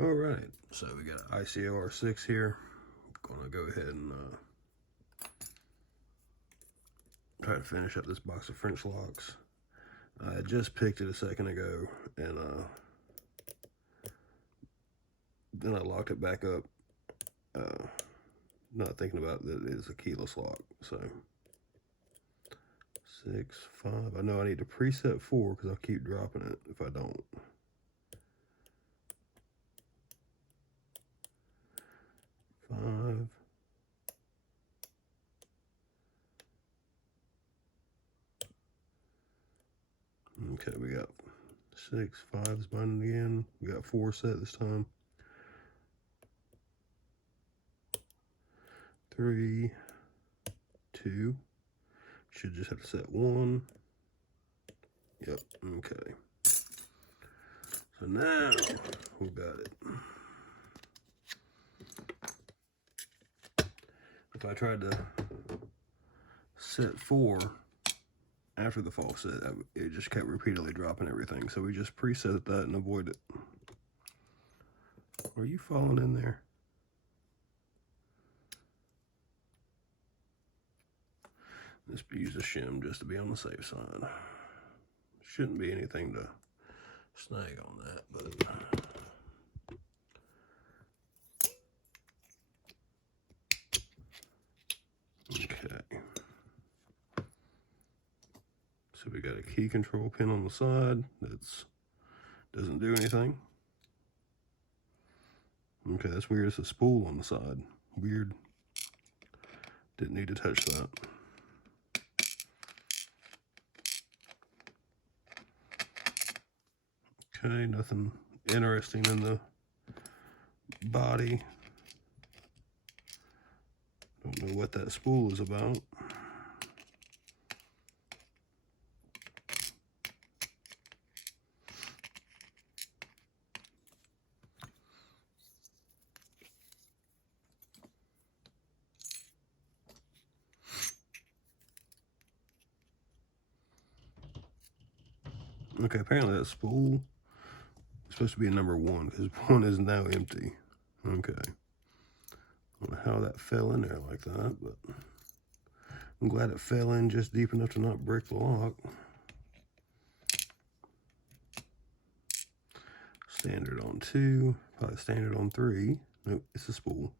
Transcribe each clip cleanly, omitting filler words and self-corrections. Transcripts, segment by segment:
All right, so we got an ISEO R6 here. Gonna go ahead and try to finish up this box of French locks. I just picked it a second ago, and then I locked it back up, not thinking about that it is a keyless lock. So 6, 5. I know I need to preset 4 because I'll keep dropping it if I don't. 5. Okay, we got 6, 5 is binding again. We got 4 set this time. 3, 2. Should just have to set 1. Yep, okay. So now we got it. If I tried to set 4 after the false set, it just kept repeatedly dropping everything. So we just preset that and avoid it. Are you falling in there? Just use a shim just to be on the safe side. Shouldn't be anything to snag on that, but okay. So we got a key control pin on the side that's doesn't do anything. Okay, that's weird. It's a spool on the side. Weird. Didn't need to touch that. Okay, nothing interesting in the body. Don't know what that spool is about. Okay, apparently that spool is supposed to be a number 1 because 1 is now empty. Okay. I don't know how that fell in there like that, but I'm glad it fell in just deep enough to not break the lock. Standard on 2, probably standard on 3. Nope, it's a spool.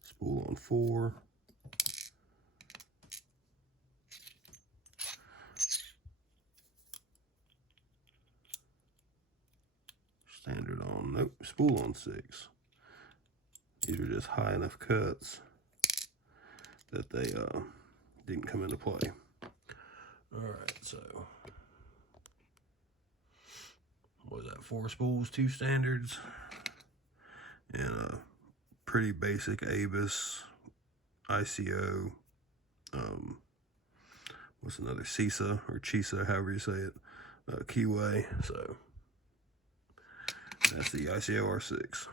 Spool on 4. Standard on, nope, spool on 6. These are just high enough cuts that they didn't come into play. All right, so what was that? 4 spools, 2 standards, and a pretty basic ABIS, ISEO, what's another, CISA or CISA, however you say it, keyway. So that's the ISEO R6.